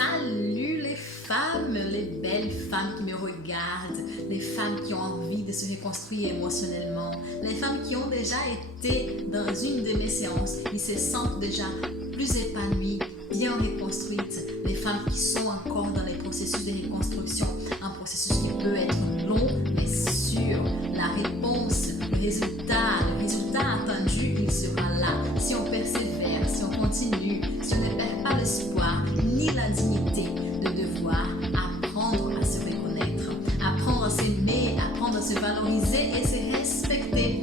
Salut les femmes, les belles femmes qui me regardent, les femmes qui ont envie de se reconstruire émotionnellement, les femmes qui ont déjà été dans une de mes séances, ils se sentent déjà plus épanouies, bien reconstruites, les femmes qui sont encore dans les processus de reconstruction, un processus qui peut être long mais sûr, la réponse, le résultat attendu, il sera là. Si on persévère, si on continue, si on ne perd pas l'espoir ni la dignité de devoir apprendre à se reconnaître, apprendre à s'aimer, apprendre à se valoriser et se respecter.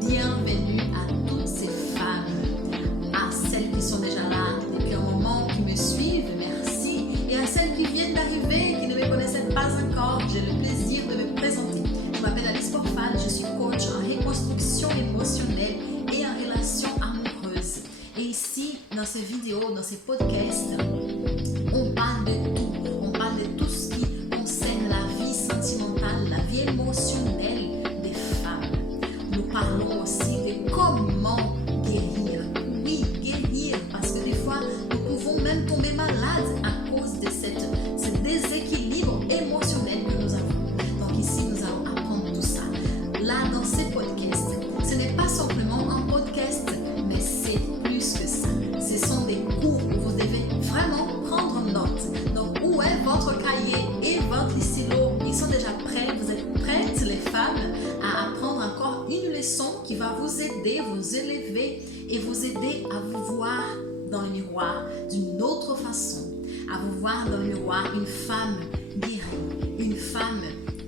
Bienvenue à toutes ces femmes, à celles qui sont déjà là depuis un moment, qui me suivent, merci, et à celles qui viennent d'arriver, qui ne me connaissaient pas encore, j'ai le plaisir de me présenter. Je m'appelle Alice Porfal, je suis coach en reconstruction émotionnelle et en relations amoureuses. Et ici, dans ces vidéos, dans ces podcasts, on parle de tout. On parle de tout ce qui concerne la vie sentimentale, la vie émotionnelle des femmes. Nous parlons aussi de comment guérir. Oui, guérir, parce que des fois, nous pouvons même tomber malades à cause de ce déséquilibre émotionnel que nous avons. Donc ici, nous allons apprendre tout ça. Là, dans ces podcasts, ce n'est pas simplement un podcast, mais c'est plus que ça. Ce sont des cours où vous devez vraiment prendre note. Donc, où est votre cahier et votre stylo? Ils sont déjà prêts. Vous êtes prêtes, les femmes, à apprendre encore une leçon qui va vous aider, vous élever et vous aider à vous voir dans le miroir d'une autre façon. À vous voir dans le miroir une femme guérie, une femme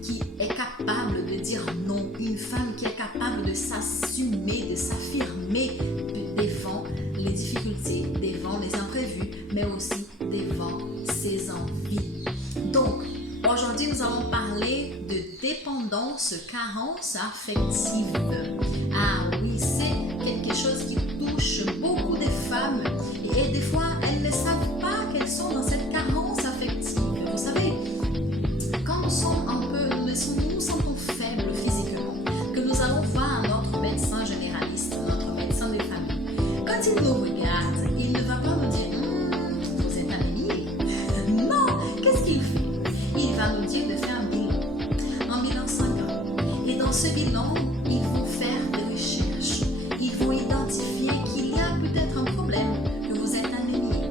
qui est capable de dire non, une femme qui est capable de s'assumer, de s'affirmer devant les difficultés, devant les imprévus, mais aussi devant ses envies. Donc, aujourd'hui, nous allons parler de dépendance, carence affective. Ah oui, c'est quelque chose qui touche beaucoup de femmes et des fois, elles ne savent pas qu'elles sont dans cette carence affective. Vous savez, quand nous sommes un peu, nous nous sentons faibles physiquement, que nous allons voir notre médecin généraliste, notre médecin de famille, quand il nous regarde, il ne va pas nous dire vous êtes anémié. Non, qu'est-ce qu'il fait? Il va nous dire de faire un bilan sanguin. Et dans ce bilan, ils vont faire des recherches. Ils vont identifier qu'il y a peut-être un problème, que vous êtes anémié.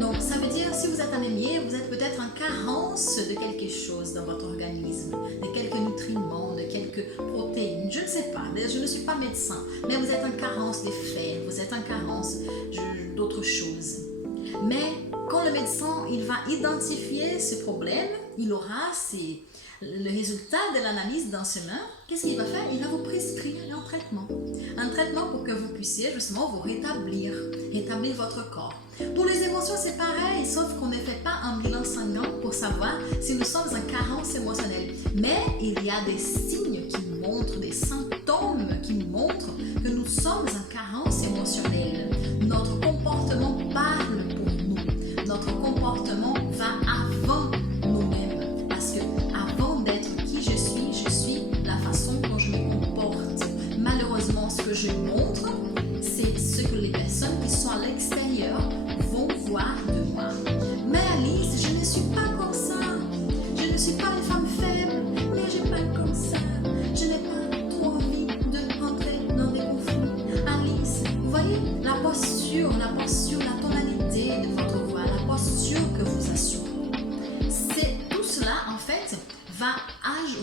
Donc, ça veut dire, si vous êtes anémié, vous êtes peut-être en carence de quelque chose dans votre organisme, de quelques nutriments, de quelques protéines, je ne sais pas, je ne suis pas médecin, mais vous êtes en carence de fer, vous êtes en carence d'autres choses. Mais quand le médecin il va identifier ce problème, il aura le résultat de l'analyse dans ses mains. Qu'est-ce qu'il va faire? Il va vous prescrire un traitement pour que vous puissiez justement vous rétablir votre corps. Pour les émotions, c'est pareil, sauf qu'on ne fait pas un bilan sanguin pour savoir si nous sommes en carence émotionnelle. Mais il y a des signes qui montrent, des symptômes qui montrent que nous sommes en carence émotionnelle. Notre comportement parle pour nous. Notre comportement va avant nous-mêmes. Parce que avant d'être qui je suis la façon dont je me comporte. Malheureusement, ce que je montre, c'est ce que les personnes qui sont à l'extérieur vont voir de moi. Mais Alice, je ne suis pas comme ça. Je ne suis pas une femme faible, mais je n'ai pas comme ça. Je n'ai pas trop envie de rentrer dans des conflits. Alice, vous voyez la posture, la tonalité de votre voix, la posture que vous assumez. C'est tout cela, en fait, va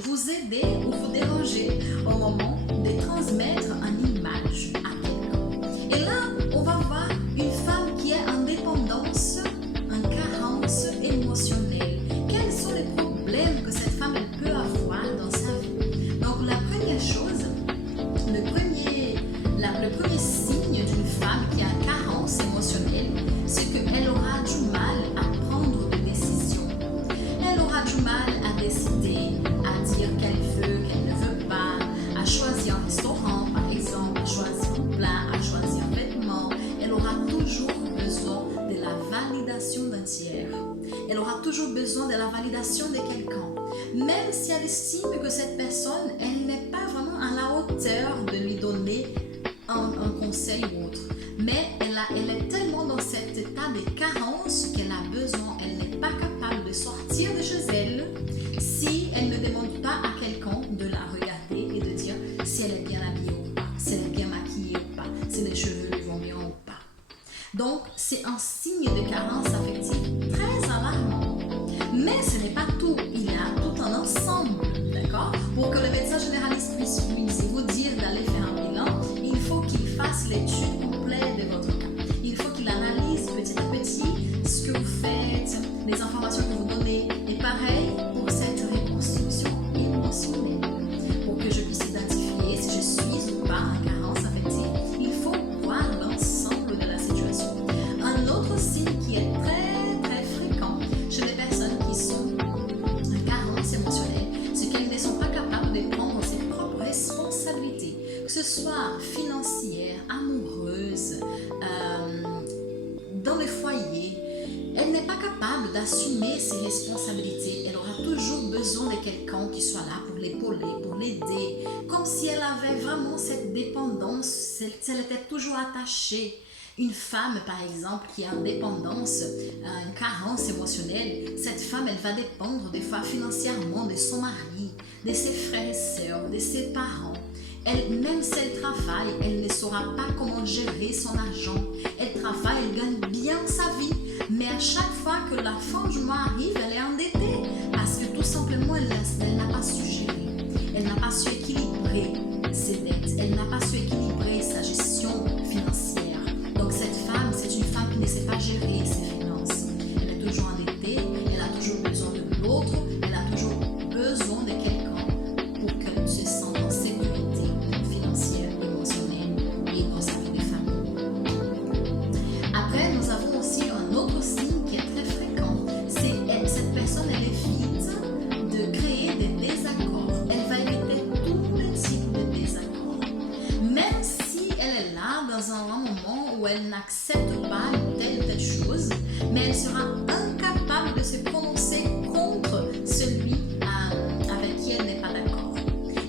vous aider ou vous déranger au moment de transmettre une image à quelqu'un. Et là, on va voir une femme qui est en dépendance, en carence émotionnelle. Quels sont les problèmes que cette femme elle peut avoir dans sa vie? Donc, la première chose, le premier signe d'une femme qui a carence émotionnelle, c'est qu'elle aura du mal à prendre des décisions. Elle aura du mal à décider, à dire qu'elle veut, qu'elle ne veut pas, à choisir un restaurant par exemple, à choisir un plat, à choisir un vêtement. Elle aura toujours besoin de la validation d'un tiers. Elle aura toujours besoin de la validation de quelqu'un. Même si elle estime que cette personne, elle n'est pas vraiment à la hauteur de lui donner un conseil ou autre. Mais elle est tellement dans cet état de carence qu'elle a besoin, elle de carence affective très alarmants. Mais ce n'est pas tout, il y a tout un ensemble, d'accord? Pour que le médecin généraliste puisse vous dire d'aller faire un bilan, il faut qu'il fasse l'étude complète de votre cas. Il faut qu'il analyse petit à petit ce que vous faites, les informations que vous donnez. Et pareil pour cette reconstruction émotionnelle. Pour que je puisse identifier si je suis ou pas en carence affective, il faut voir l'ensemble de la situation. Un autre signe qui est très fréquent chez les personnes qui sont en carence émotionnelle, c'est qu'elles ne sont pas capables de prendre ses propres responsabilités, que ce soit financières, amoureuses, dans le foyer. Elle n'est pas capable d'assumer ses responsabilités. Elle aura toujours besoin de quelqu'un qui soit là pour l'épauler, pour l'aider, comme si elle avait vraiment cette dépendance, elle était toujours attachée. Une femme, par exemple, qui a une dépendance, une carence émotionnelle, cette femme, elle va dépendre des fois financièrement de son mari, de ses frères et sœurs, de ses parents. Même si elle travaille, elle ne saura pas comment gérer son argent. Elle travaille, elle gagne bien sa vie, mais à chaque fois que la fin du mois arrive, elle est endettée parce que tout simplement, elle n'a pas su gérer. Elle n'a pas su équilibrer ses dettes. Elle n'a pas su équilibrer sa gestion financière. Donc cette femme, c'est une femme qui ne sait pas gérer ses finances. Elle est toujours endettée, elle a toujours besoin de l'autre, elle a toujours besoin de quelqu'un pour qu'elle se sente en sécurité financière, émotionnelle et dans sa vie de famille. Après, nous avons aussi un autre signe qui est très fréquent. C'est cette personne, elle évite de créer des désaccords. Elle va éviter tous les types de désaccords. Même si elle est là dans un moment où elle n'accepte pas telle ou telle chose, mais elle sera incapable de se prononcer contre celui avec qui elle n'est pas d'accord.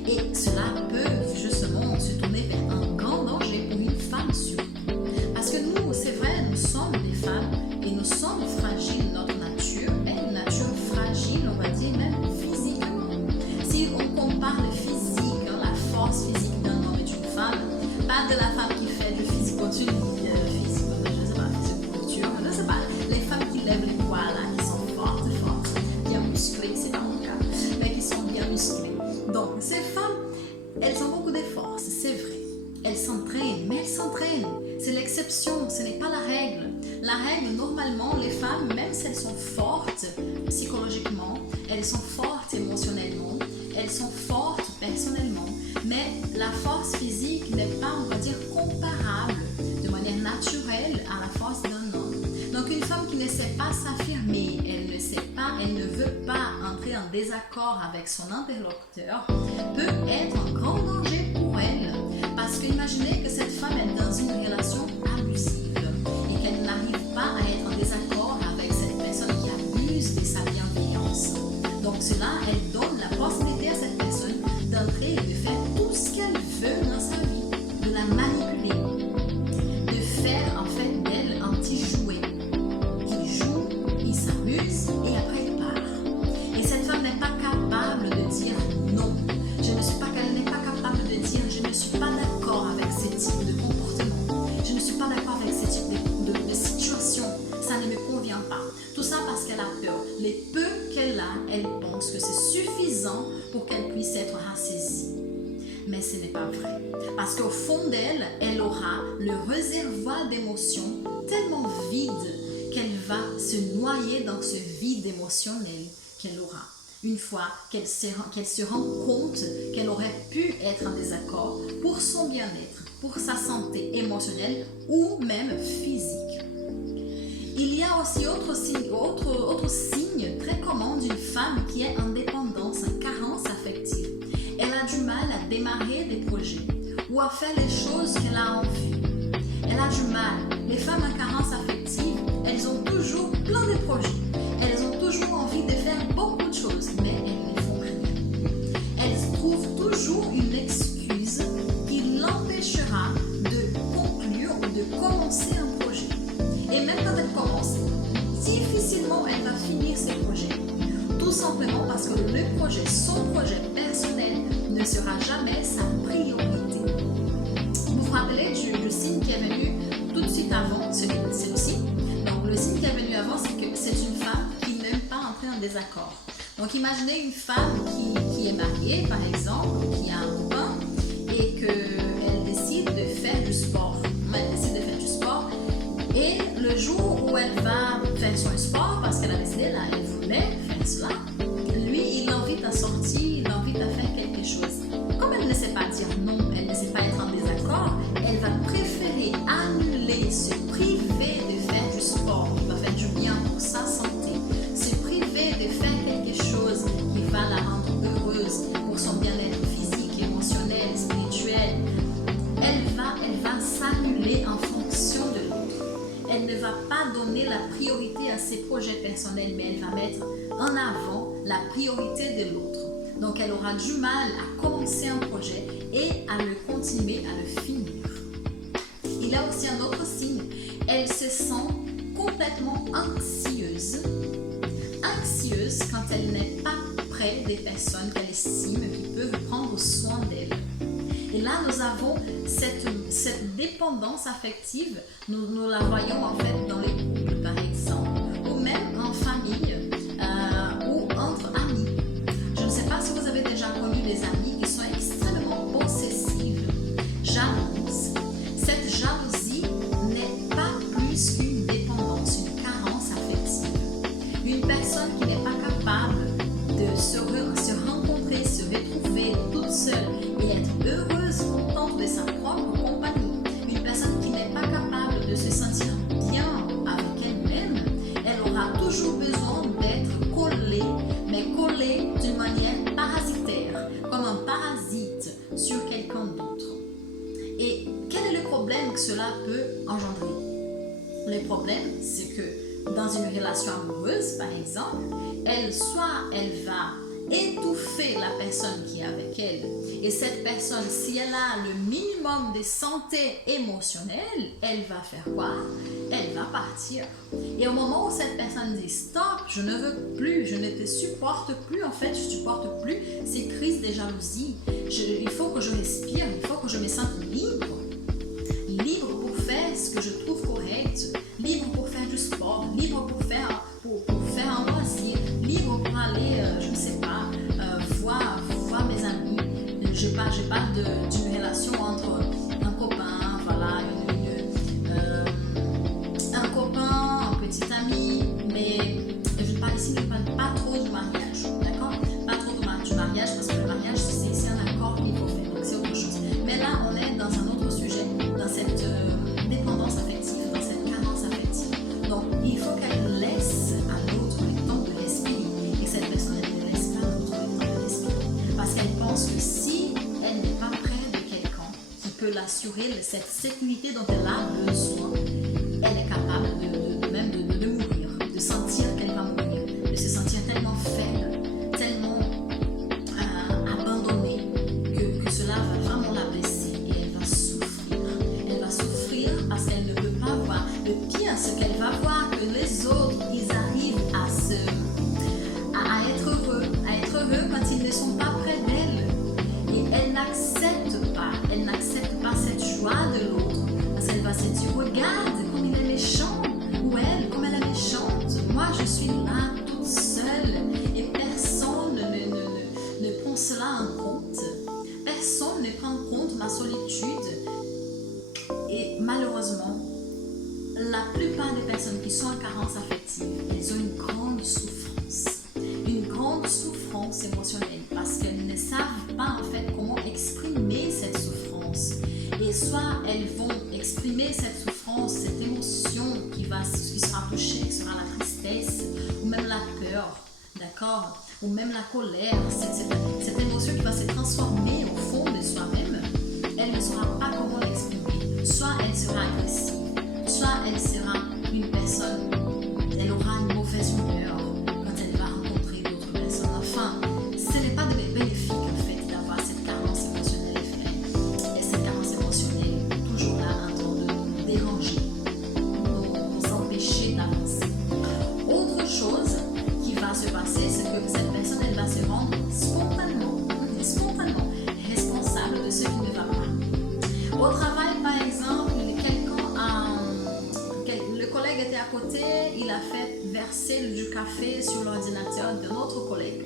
Et cela peut justement se tourner vers un grand danger pour une femme surtout. Parce que nous, c'est vrai, nous sommes des femmes et nous sommes fragiles. Notre nature est une nature fragile, on va dire même physiquement. Si on compare le physique, la force physique d'un homme et d'une femme, pas de la femme qui fait le physique-culture, je sais pas, physique-culture, je sais pas, les femmes qui lèvent les poids là, qui sont fortes, bien musclées, c'est pas mon cas, mais qui sont bien musclées. Donc, ces femmes, elles ont beaucoup de force, c'est vrai. Elles s'entraînent, mais elles s'entraînent. C'est l'exception, ce n'est pas la règle. La règle, normalement, les femmes, même si elles sont fortes psychologiquement, elles sont fortes émotionnellement, elles sont fortes personnellement, mais la force physique n'est pas, on va dire, comparable de manière naturelle à la force d'un homme. Donc une femme qui ne sait pas s'affirmer, elle ne veut pas entrer en désaccord avec son interlocuteur, peut être un grand danger pour elle. Parce que imaginez que cette femme est dans une relation abusive et qu'elle n'arrive pas à être en désaccord avec cette personne qui abuse de sa bienveillance. Donc cela, elle donne la possibilité à cette personne d'entrer et de faire tout ce qu'elle veut dans sa vie, de la manipuler, de faire en fait d'elle un petit jouet. Il joue, il s'amuse et après il part. Et cette femme n'est pas capable de dire non. Elle n'est pas capable de dire je ne suis pas d'accord avec ce type de comportement. Je ne suis pas d'accord avec ce type de situation. Ça ne me convient pas. Tout ça parce qu'elle a peur. Les peu qu'elle a, elle pense que c'est suffisant pour qu'elle puisse être rassaisie. Mais ce n'est pas vrai. Parce qu'au fond d'elle, elle aura le réservoir d'émotions tellement vide qu'elle va se noyer dans ce vide émotionnel qu'elle aura. Une fois qu'elle se rend compte qu'elle aurait pu être en désaccord pour son bien-être, pour sa santé émotionnelle ou même physique. Il y a aussi autre signe très commun d'une femme qui est en dépendance, en carence affective. Elle a du mal à démarrer des projets ou à faire les choses qu'elle a envie. Elle a du mal. Les femmes en carence affective, elles ont toujours plein de projets. Elles ont toujours envie de faire beaucoup de choses, mais elles ne font rien. Elles trouvent toujours une excuse qui l'empêchera de conclure ou de commencer un projet. Et même quand elle commence, difficilement elle va finir ses projets. Tout simplement parce que le projet, son projet personnel, ne sera jamais sa priorité. Vous vous rappelez du signe qui est venu tout de suite avant celui-ci? Donc le signe qui est venu avant, c'est que c'est une femme qui n'aime pas entrer en désaccord. Donc imaginez une femme qui est mariée, par exemple, qui a un copain et qu'elle décide de faire du sport. Elle décide de faire du sport et le jour où elle va faire son sport, parce qu'elle a décidé, là, elle voulait faire cela, lui, il l'invite à sortir, il l'invite à faire quelque chose. Comme elle ne sait pas dire non, elle ne sait pas être en désaccord, elle va préférer annuler, se priver de faire du sport qui va faire du bien pour sa santé, se priver de faire quelque chose qui va la rendre heureuse pour son bien-être physique, émotionnel, spirituel. Elle va s'annuler en fonction de l'autre. Elle ne va pas donner la priorité à ses projets personnels, mais elle va mettre en avant la priorité de l'autre. Donc elle aura du mal à commencer un projet et à le continuer, à le finir. Il y a aussi un autre signe. Elle se sent complètement anxieuse. Anxieuse quand elle n'est pas près des personnes qu'elle estime qui peuvent prendre soin d'elle. Et là, nous avons cette dépendance affective. Nous la voyons en fait dans les couples, par exemple, ou même en famille ou entre amis. Je ne sais pas si vous avez déjà connu des amis qui sont extrêmement possessives, jalouses. Cette jalousie n'est pas plus qu'une dépendance, une carence affective. Une personne qui n'est pas capable de se rencontrer, se retrouver toute seule et être heureuse, contente de sa propre compagnie. Une personne qui n'est pas capable de se sentir bien avec elle-même, elle aura toujours besoin d'être collée, mais collée d'une manière parasitaire, comme un parasite sur quelqu'un d'autre. Et quel est le problème que cela peut engendrer? Le problème, c'est que dans une relation amoureuse, par exemple, elle va étouffer la personne qui est avec elle. Et cette personne, si elle a le minimum de santé émotionnelle, elle va faire quoi? Elle va partir. Et au moment où cette personne dit stop, je ne veux plus, je ne te supporte plus, en fait, je ne supporte plus ces crises de jalousie. Il faut que je respire, il faut que je me sente libre. Libre pour faire ce que je trouve correct, libre pour faire du sport, libre pour faire un loisir, libre pour aller, je ne sais pas, voir mes amis. Je parle d'une relation entre un copain, voilà, un copain, un petit ami, mais je parle ici, je ne parle pas trop du mariage, d'accord? Pas trop du mariage, parce que le mariage, c'est un accord qu'il faut faire, donc c'est autre chose. Mais là, on est dans un autre sujet, dans cette dépendance affective, dans cette carence affective. Donc, il faut qu'elle laisse à l'autre le temps de respirer. Et cette personne, elle ne laisse pas à l'autre le temps de respirer. Parce qu'elle pense que si elle n'est pas près de quelqu'un qui peut l'assurer cette sécurité dont elle a besoin, elle est capable même de mourir, de sentir qu'elle va mourir, de se sentir tellement faible, tellement abandonnée, que cela va vraiment la blesser et elle va souffrir. Elle va souffrir parce qu'elle ne peut pas voir. Le pire, c'est qu'elle va voir que les autres, ils arrivent à être heureux quand ils ne sont pas près d'elle. Et elle n'accepte pas cette joie de l'autre parce qu'elle va se dire, regarde comme il est méchant, ou elle, comme elle est méchante. Moi, je suis là toute seule et personne ne prend cela en compte. Personne ne prend en compte ma solitude. Et malheureusement, la plupart des personnes qui sont en carence affective, elles ont une grande souffrance émotionnelle parce qu'elles ne savent pas en fait comment exprimer cette souffrance. Et soit elles vont exprimer cette souffrance, cette émotion qui sera touchée, qui sera la tristesse ou même la peur, d'accord, ou même la colère, cette émotion qui va se transformer au fond de soi-même. Elle ne saura pas comment l'exprimer. Soit elle sera agressive, soit elle sera une personne, elle aura une mauvaise humeur quand elle va rencontrer d'autres personnes. Enfin, ce n'est pas bénéfique en fait d'avoir cette carence émotionnelle et cette carence émotionnelle toujours là en train de nous déranger, nous empêcher d'avancer. Autre chose qui va se passer, c'est que cette personne, elle va se rendre spontanément responsable de ce qui ne va pas. Au travail, par exemple, le collègue était à côté fait verser du café sur l'ordinateur d'un autre collègue,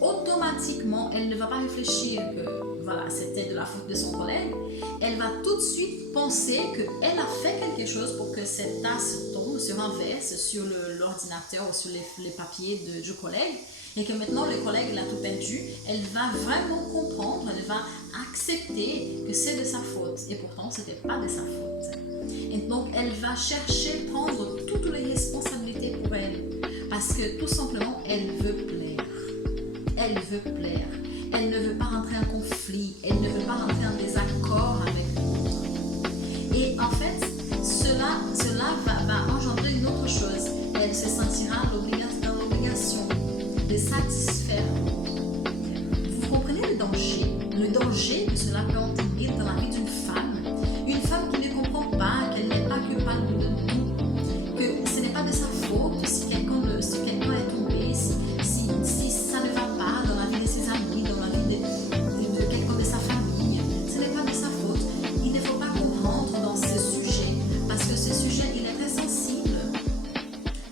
automatiquement, elle ne va pas réfléchir que voilà, c'était de la faute de son collègue. Elle va tout de suite penser qu'elle a fait quelque chose pour que cette tasse tombe, se renverse sur l'ordinateur ou sur les papiers du collègue, et que maintenant le collègue l'a tout perdu. Elle va vraiment comprendre, elle va accepter que c'est de sa faute, et pourtant ce n'était pas de sa faute. Et donc elle va chercher, prendre toutes les responsabilités pour elle, parce que tout simplement elle veut plaire. Elle veut plaire. Elle ne veut pas rentrer en conflit. Elle ne veut pas rentrer en désaccord avec l'autre. Et en fait, cela va engendrer une autre chose. Elle se sentira dans l'obligation de satisfaire. Vous comprenez le danger que cela peut entraîner dans la vie d'une femme. Une femme qui ne comprend pas qu'elle n'est pas coupable de tout, que ce n'est pas de sa faute si quelqu'un est tombé, si ça ne va pas dans la vie de ses amis, dans la vie de quelqu'un de sa famille. Ce n'est pas de sa faute. Il ne faut pas comprendre dans ce sujet, parce que ce sujet, il est très sensible.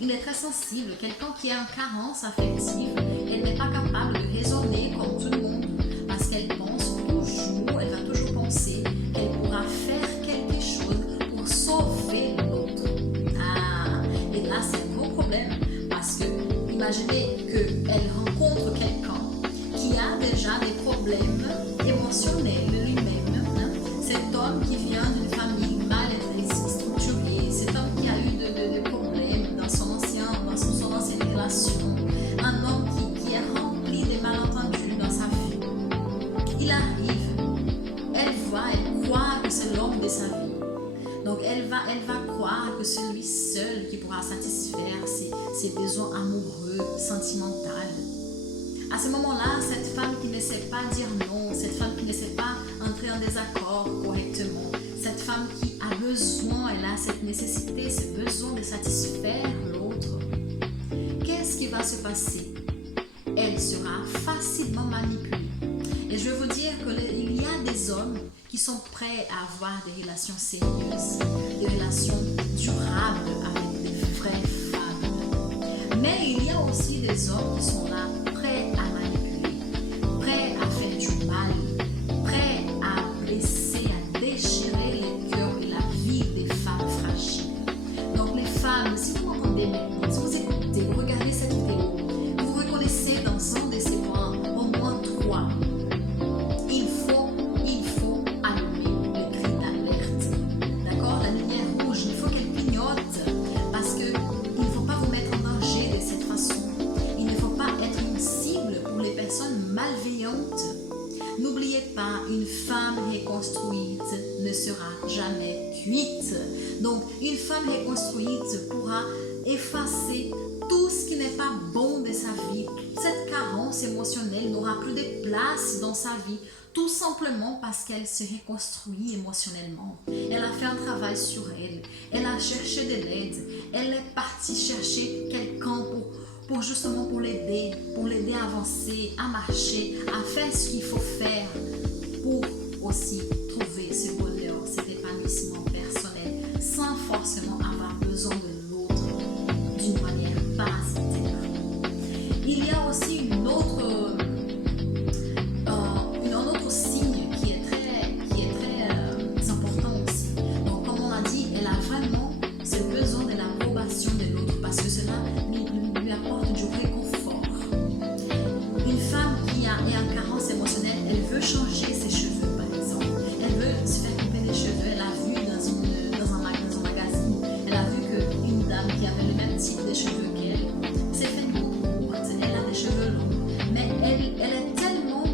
Il est très sensible. Quelqu'un qui est en carence affective, elle n'est pas capable de raisonner comme tout le monde, parce qu'elle pense toujours, elle va toujours penser qu'elle pourra faire quelque chose pour sauver l'autre. Et là, c'est un gros problème, parce que imaginez qu'elle rencontre quelqu'un qui a déjà des problèmes émotionnels lui-même. Cet homme qui vient d'une famille mal structurée, cet homme qui a eu de problèmes dans son ancienne relation, un homme qui est rempli de malentendus dans sa vie. Il arrive, elle croit que c'est l'homme de sa vie. Donc elle va croire que c'est lui seul qui pourra satisfaire ses besoins amoureux, sentimentaux. À ce moment-là, cette femme qui ne sait pas dire non, cette femme qui ne sait pas entrer en désaccord correctement, cette femme qui a besoin, elle a cette nécessité, ce besoin de satisfaire l'autre, qu'est-ce qui va se passer? Elle sera facilement manipulée. Et je veux vous dire qu'il y a des hommes qui sont prêts à avoir des relations sérieuses, des relations durables avec des vraies femmes. Mais il y a aussi des hommes qui sont là, prêts à manipuler, prêts à faire du mal, prêts à blesser, à déchirer les cœurs et la vie des femmes fragiles. Donc les femmes, si vous m'entendez maintenant, si vous écoutez, vous regardez cette vidéo, vous reconnaissez dans un de ces points au moins 3. Il faut allumer le cri d'alerte. D'accord? La lumière rouge, il faut qu'elle clignote, parce qu'il ne faut pas vous mettre en danger de cette façon. Il ne faut pas être une cible pour les personnes malveillantes. N'oubliez pas, une femme reconstruite ne sera jamais cuite. Donc, une femme reconstruite pourra effacer tout ce qui n'est pas bon de sa vie. Cette carence émotionnelle n'aura plus de place dans sa vie, tout simplement parce qu'elle se reconstruit émotionnellement. Elle a fait un travail sur elle, elle a cherché de l'aide, elle est partie chercher quelqu'un pour justement pour l'aider à avancer, à marcher, à faire ce qu'il faut faire pour aussi trouver ce bonheur, cet épanouissement personnel, sans forcément avoir besoin de l'autre d'une manière parasitaire. Il y a aussi un autre signe qui est très important aussi. Donc, comme on a dit, elle a vraiment ce besoin de l'approbation de l'autre, parce que cela lui apporte du réconfort. Une femme qui est en carence émotionnelle, elle veut changer ses cheveux, par exemple. Elle veut se faire couper les cheveux. Elle a vu dans un magazine, elle a vu qu'une dame qui avait le même type de cheveux qu'elle s'est fait courte. Elle a des cheveux longs, mais elle est tellement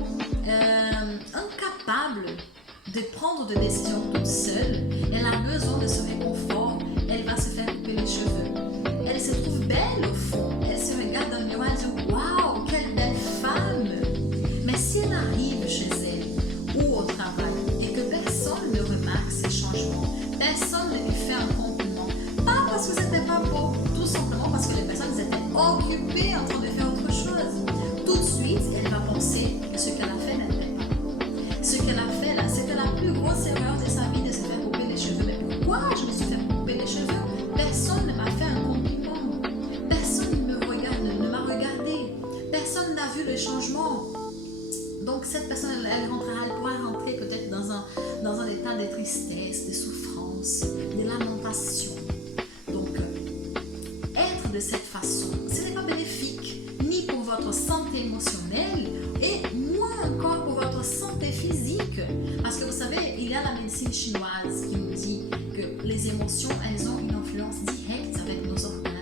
incapable de prendre des décisions toute seule. Elle a besoin de ce réconfort. Elle va se faire couper les cheveux. Elle se trouve belle au fond. Elle se regarde dans le miroir et dit waouh, quelle belle femme. Mais si elle arrive chez elle ou au travail et que personne ne remarque ces changements, personne ne lui fait un compliment, pas parce que c'était pas beau, tout simplement parce que les personnes étaient occupées en train de faire autre chose, tout de suite elle va penser que ce qu'elle a fait n'était pas beau. Ce qu'elle a fait là, c'était la plus grosse erreur de sa vie, de se faire couper les cheveux. Mais pourquoi je me suis fait couper les cheveux? Personne ne m'a fait un compliment. des changements. Donc cette personne, elle pourra rentrer peut-être dans un état de tristesse, de souffrance, de lamentation. Donc, être de cette façon, ce n'est pas bénéfique, ni pour votre santé émotionnelle, et moins encore pour votre santé physique. Parce que vous savez, il y a la médecine chinoise qui nous dit que les émotions, elles ont une influence directe avec nos organes.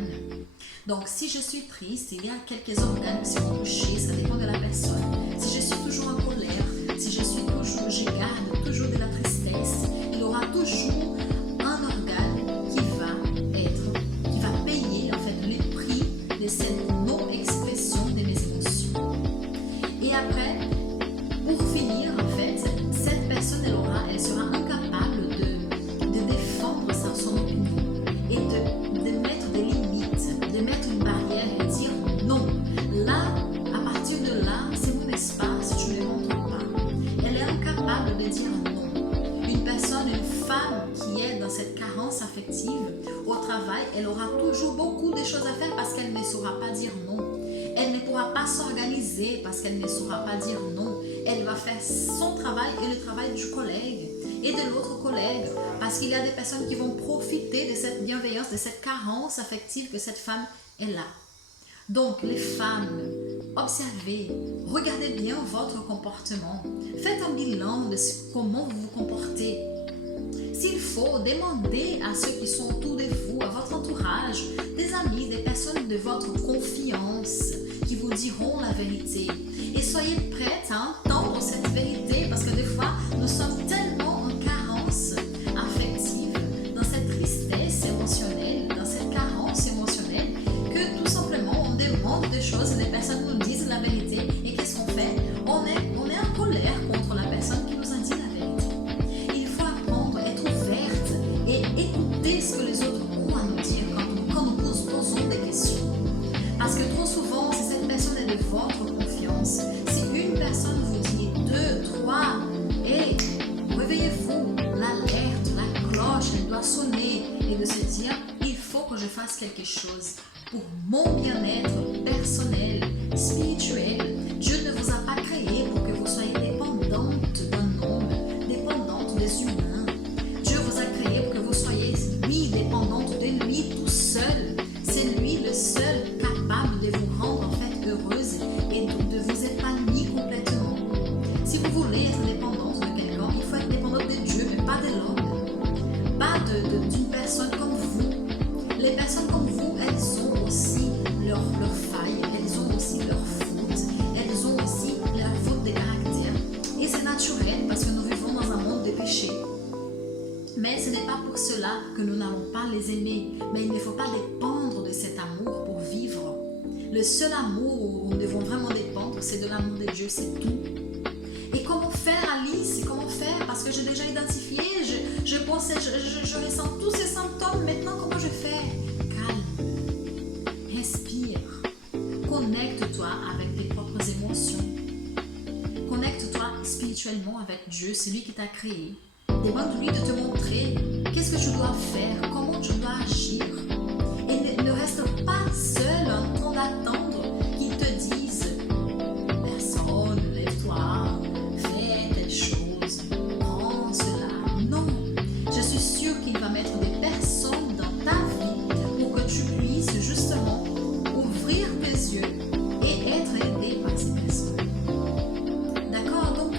Donc, si je suis triste, il y a quelques organes qui sont touchés, ça dépend de la personne. Si je suis toujours en colère, si je garde toujours de la tristesse, il y aura toujours un organe qui va payer en fait les prix de cette non-expression de mes émotions. Et après, pour finir, en fait, cette personne, elle sera incapable de défendre son opinion et de mettre des limites, de mettre une barrière et dire non. Là, à partir de là, c'est mon espace, tu ne me montres pas. Elle est incapable de dire non. Une personne, une femme qui est dans cette carence affective, au travail, elle aura toujours beaucoup de choses à faire parce qu'elle ne saura pas dire non. Elle ne pourra pas s'organiser parce qu'elle ne saura pas dire non. Elle va faire son travail et le travail du collègue et de l'autre collègue parce qu'il y a des personnes qui vont profiter de cette bienveillance, de cette carence affective que cette femme est là. Donc les femmes, observez, regardez bien votre comportement. Faites un bilan de comment vous vous comportez. S'il faut, demandez à ceux qui sont autour de vous, à votre entourage, des amis, des personnes de votre confiance qui vous diront la vérité. Et soyez prêtes à entendre cette vérité parce que des fois, nous sommes tellement en carence affective, dans cette tristesse émotionnelle, dans cette carence émotionnelle, que tout simplement, on demande des choses et les personnes nous disent la vérité. Et qu'est-ce qu'on fait? On est en colère contre la personne qui nous a dit la vérité. Il faut apprendre à être ouverte et écouter ce que les autres ont à nous dire quand nous posons des questions. Parce que trop souvent, si cette personne est de votre confiance, si une personne vous dit 2, 3, hey, réveillez-vous, l'alerte, la cloche, elle doit sonner et de se dire, il faut que je fasse quelque chose pour mon bien-être personnel, spirituel. Dieu ne vous a pas créé pour que vous soyez dépendante d'un homme, dépendante des humains. Dieu vous a créé pour que vous soyez, lui, dépendante de lui tout seul. C'est lui le seul capable de vous rendre en fait heureuse et de vous épanouir complètement. Si vous voulez être dépendante de quelqu'un, il faut être dépendante de Dieu, mais pas de l'homme. Pas d'une personne comme vous. Les personnes comme vous, elles ont aussi leurs failles, elles ont aussi leurs fautes, elles ont aussi leurs fautes de caractère. Et c'est naturel parce que nous vivons dans un monde de péché. Mais ce n'est pas pour cela que nous n'allons pas les aimer. Mais il ne faut pas dépendre de cet amour pour vivre. Le seul amour où nous devons vraiment dépendre, c'est de l'amour de Dieu, c'est tout. Et comment faire, Alice? Comment faire? Parce que j'ai déjà identifié, je ressens tous ces symptômes. Maintenant, comment je fais? Calme. Respire. Connecte-toi avec tes propres émotions. Connecte-toi spirituellement avec Dieu, c'est lui qui t'a créé. Demande-lui de te montrer qu'est-ce que tu dois faire, comment tu dois agir. Et ne reste pas seul en train d'attendre qu'ils te disent personne, lève-toi, fais telle chose, prends cela. Non, je suis sûre qu'il va mettre des personnes dans ta vie pour que tu puisses justement ouvrir tes yeux et être aidé par ces personnes. D'accord? Donc,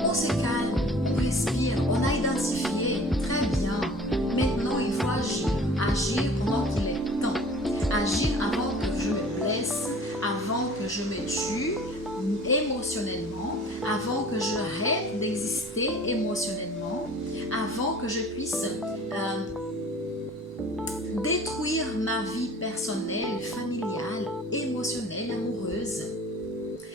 on se calme, on respire, on a identifié, très bien. Maintenant, il faut agir. Agir pendant qu'il est temps. Agir avant que je me blesse, avant que je me tue émotionnellement, avant que j'arrête d'exister émotionnellement, avant que je puisse détruire ma vie personnelle, familiale, émotionnelle, amoureuse.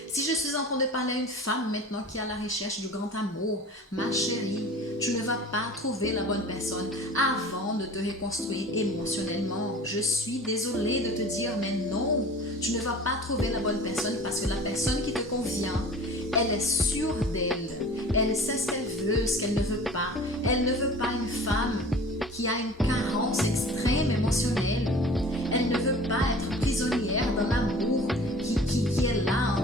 Si je suis en train de parler à une femme maintenant qui est à la recherche du grand amour, ma chérie, tu ne vas pas trouver la bonne personne avant de te reconstruire émotionnellement. Je suis désolée de te dire, mais non, tu ne vas pas trouver la bonne personne parce que la personne qui te convient, elle est sûre d'elle. Elle sait ce qu'elle veut, ce qu'elle ne veut pas. Elle ne veut pas une femme qui a une carence extrême émotionnelle. Elle ne veut pas être prisonnière dans l'amour qui est là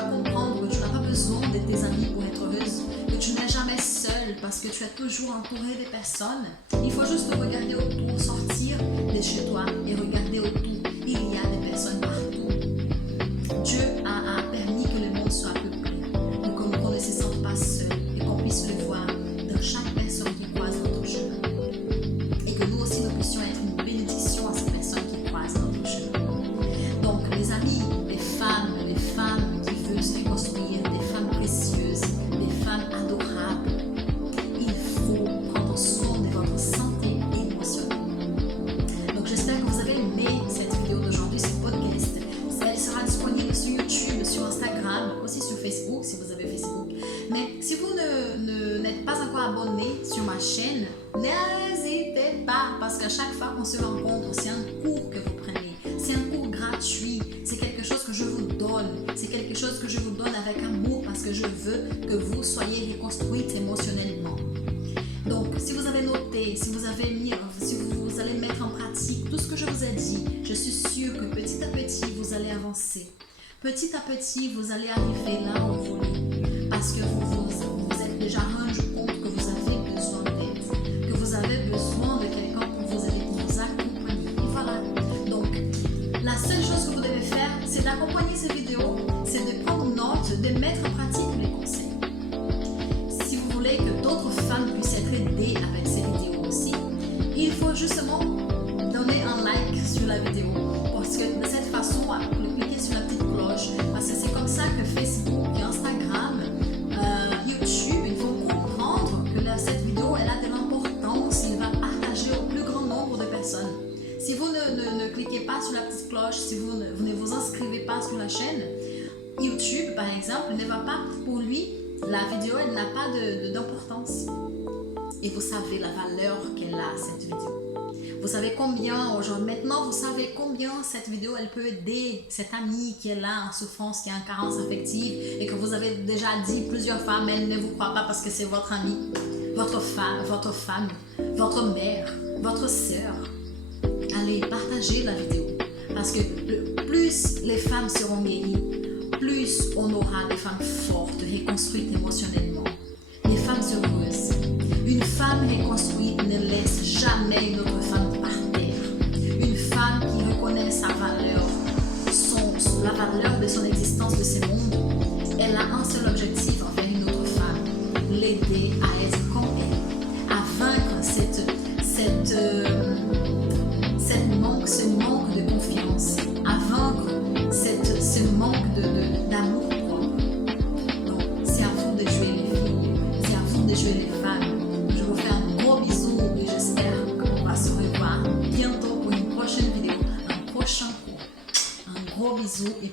vas comprendre que tu n'as pas besoin de tes amis pour être heureuse, que tu n'es jamais seule parce que tu es toujours entourée de personnes. Il faut juste regarder autour, sortir de chez toi et regarder autour. Il y a des personnes partout. Dieu a permis que le monde soit peuplé pour que nous ne se sente pas seuls et qu'on puisse le voir dans chaque personne qui croise notre chemin. Et que nous aussi nous puissions être une bénédiction à ces personnes qui croisent notre chemin. Donc les amis, les femmes qui veulent se reconstruire, des femmes précieuses, des femmes adorables, il faut prendre soin de votre santé émotionnelle. Donc j'espère que vous avez aimé cette vidéo d'aujourd'hui, ce podcast. Elle sera disponible sur YouTube, sur Instagram, aussi sur Facebook si vous avez Facebook. Mais si vous n'êtes pas encore abonné sur ma chaîne, n'hésitez pas, parce qu'à chaque fois qu'on se rencontre, c'est un cours que vous prenez. C'est un cours gratuit. C'est quelque chose que je vous donne. C'est quelque chose que je vous donne avec amour parce que je veux que vous soyez reconstruite émotionnellement. Donc, si vous avez noté, si vous allez mettre en pratique tout ce que je vous ai dit, je suis sûre que petit à petit, vous allez avancer. Petit à petit, vous allez arriver là où vous voulez. Parce que vous êtes déjà rendu compte que vous avez besoin d'aide, que vous avez besoin de quelqu'un pour vous aider, pour vous accompagner. Et voilà. Donc, la seule chose que vous devez faire, c'est d'accompagner ces vidéos, c'est de prendre note, de mettre en pratique les conseils. Si vous voulez que d'autres femmes puissent être aidées avec ces vidéos aussi, il faut justement donner un like sur la vidéo. Parce que de cette façon, cliquez sur la petite cloche. Parce que c'est comme ça que Facebook et Instagram, YouTube, ils vont comprendre que cette vidéo, elle a de l'importance. Il va partager au plus grand nombre de personnes. Si vous ne cliquez pas sur la petite cloche, si vous ne vous inscrivez pas sur la chaîne, YouTube, par exemple, ne va pas, pour lui, la vidéo, elle n'a pas d'importance. Et vous savez la valeur qu'elle a, cette vidéo. Vous savez combien, maintenant, vous savez combien cette vidéo, elle peut aider cette amie qui est là en souffrance, qui est en carence affective, et que vous avez déjà dit plusieurs fois, mais elle ne vous croit pas parce que c'est votre amie, votre femme, votre mère, votre sœur. Allez, partagez la vidéo. Parce que plus les femmes seront guéries, plus on aura des femmes fortes, reconstruites émotionnellement. Des femmes heureuses. Une femme reconstruite ne laisse jamais une autre femme par terre. Une femme qui reconnaît sa valeur, la valeur de son existence de ce monde, elle a un seul objectif envers une autre femme, l'aider à être comme elle, à vaincre ce manque de confiance, à vaincre ce manque d'amour propre. Donc, c'est à vous de jouer les filles, c'est à vous de jouer les femmes. Je vous fais un gros bisou et j'espère qu'on va se revoir bientôt pour une prochaine vidéo, un prochain cours. Un gros bisou et